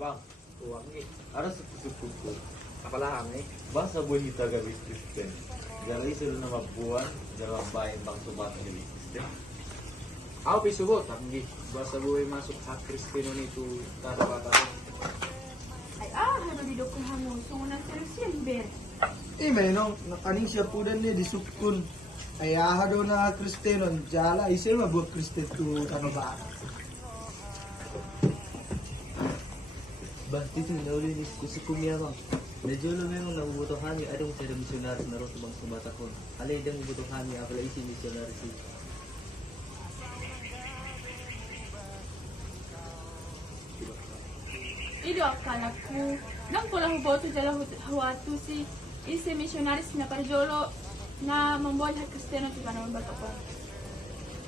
Abang, Uang ni. ada sepupu-sepupu. Apalah ni? Bangsa buah hita gabi Kristen. Jalai sila nama buan, jalan baik bangsa bata gabi Kristen. Ako pisubot, hindi. Basta buhay masuk sa Kristino nito bata. Ay hano di ko hango. Sungunan seleksyon, ber. May no, nakaning siya po din ni disukun. Ay daw na Kristenon, jala isil mabuhat Kristen to ano ba? Basti itu nauli ni kusukumya bang. Medyo lo memang nabubutuhan ni adong sa missionaries na ro sa bang subata ko. Alay dang nabubutuhan ni apala isi missionaries si. Ido akala ko. Nang pula huboto jala huwatu si isi missionaries na parjolo na membuat hak Kristeno tu naman bato ko.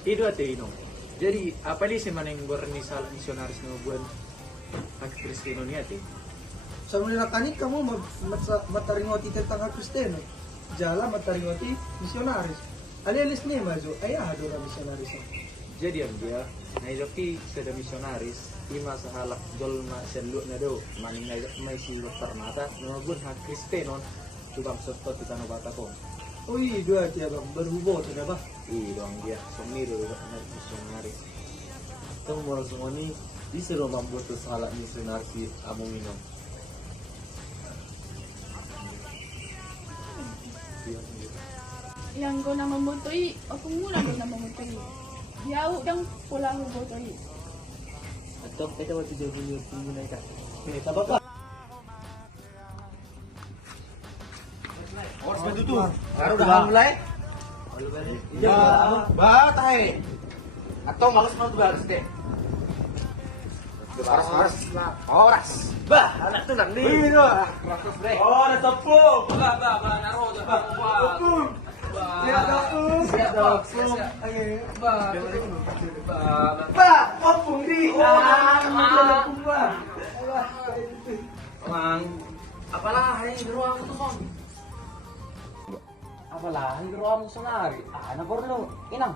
Ido ate ino. Jadi, apa ni si maneng gornisal misionaris na buwan ang Kristino ni ate? Sa muli nakaning kamo mataringoti tentang Kristeno. Jala mataringoti misionaris. Alialis ni majo ay daw na misionaris. Jadi ang dia, nailoki sa da misionaris, ima sa halak jol na selu na do, maning na may si Dr. Mata, na buwan hak Kristino, tubang sotot kita no bata ko. Uy, dua tiya bang berhuboto na ba? Dong dia, sumiro do na misionaris. Itong murang semua ni, di sila mambuto sa halak ni senarsi among minum. Yang ko na mamutoy, ako muna ko na mamutoy. Yaw dang pula hubotoy. Atau kita waktu jauh dulu pinggir ka. Kita ba? Oras ba dito? Karo dah mulai. Ba, tayo. Atau malas mo ba gusto? Oras. Oras. Ba, anak tu nanti. Oh, ada tepung. Ba, naro ba. Tepung. Siap dapur. Siap dapur. Ayo. Ba, tepung di. Tepung ba? Mang, apalah ini ruang tu son. Apalah ini ruang sonari. Anak perlu inang.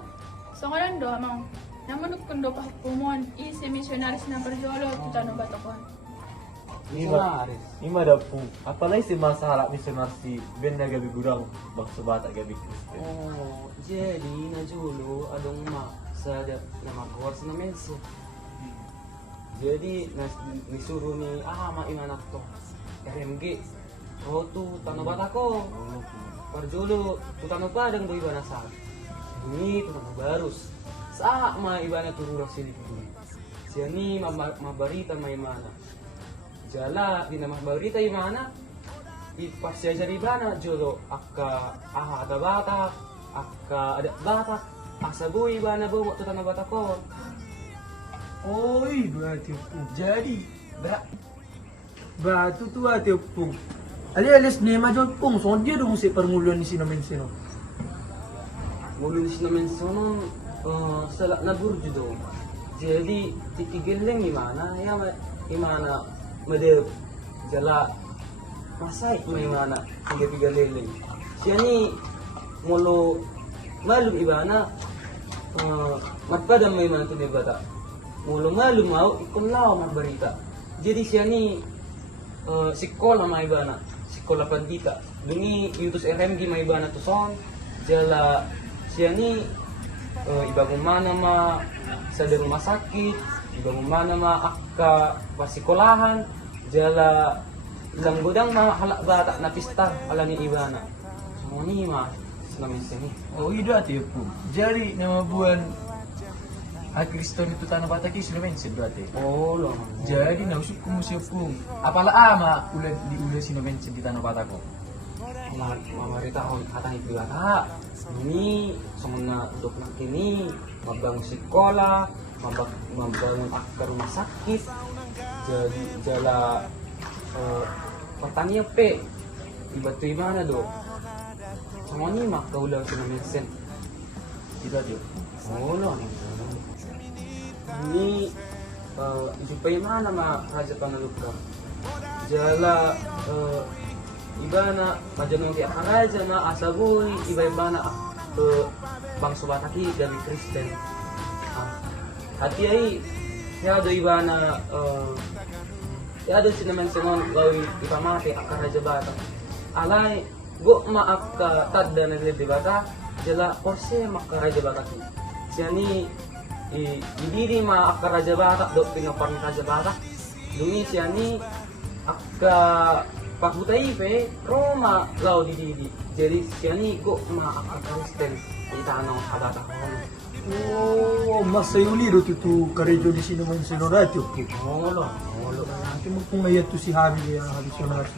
So ngayon do, amang namanok kundo pa kumon, isi missionaries na parjolo tu no bato ko. Misionaris. Ima dapu. Apalagi si masalah misionarsi ben na gabi gurang bangsa bata gabi Kristen. Oh, jadi na julo adong ma sa na magwars na mensa. Jadi nisuruh ni mainganak to. RMG. Oh tu tanah bata ko. Parjulo tu tanah padang do iba na sa. Ini tu tanah barus. Sa ma iba na turulak sini. Siya ni mabarita may mana. Jala di na mabarita yung mana. Ipasya jari bana julo akka ada bata, akka ada bata. Asa buhi bana bo tu tanah bata ko. Oi, dua tiupung. Jadi, batu tu tiupung. Alialis ni majo pung, so dia dong si permuluan ni sino. Mulus naman sono salak na burjo do. Jadi titigil lang imana ya imana made jala masay imana tiga leleng. Siya ni mulo malum ibana matpada may mana tunay bata. Mulo malum mau ikon lao magbarita. Jadi siya ni sikola may ibana, sikola pandita. Dungi yutus RMG may ibana to son jala siya ni iba mana ma sa rumah sakit, iba mana ma akka pasikolahan, jala ilang godang ma halak bata na pista ala ni ibana. Semua ni ma namin sini. Oh, iya tiupung. Jadi nama buan Kristen itu tanah bata ki sino men dua ti. Oh lo. Jadi na usuk ko musyo pung. Apala ama ulan di ulan sino men di tanah bata ko. Mamarita ko katang ibigata. Ini semua untuk nak kini mabangun sekolah, membangun akar rumah sakit, jadi jala pertanian pe iba mana do? Semua ni mak kau ulang kena medicine. Tidak dia. Oh lo. Ini supaya mana mak raja Pangaluka? Jala iba na majanong tiyak raja na asaboy iba na bangsa bataki dari Kristen. Hati ay ya do iba na Ya ada sinamen sengon lawi ipamati akar Raja Batak. Alay go maak ka tadda na di bata jala porse makka Raja Batak. Siya ni ididi ma akar Raja Batak do pinaparni Raja Batak. Dungi siya ni akka pakutai pe Roma law didi. Jadi siya ni go ma akar Kristen itano kabata ko. Oh, mas sayuliro tu karejo di sino man sino radio. Ngolo. Nanti mo kung ngayat to si Javi, Javi Sonaris.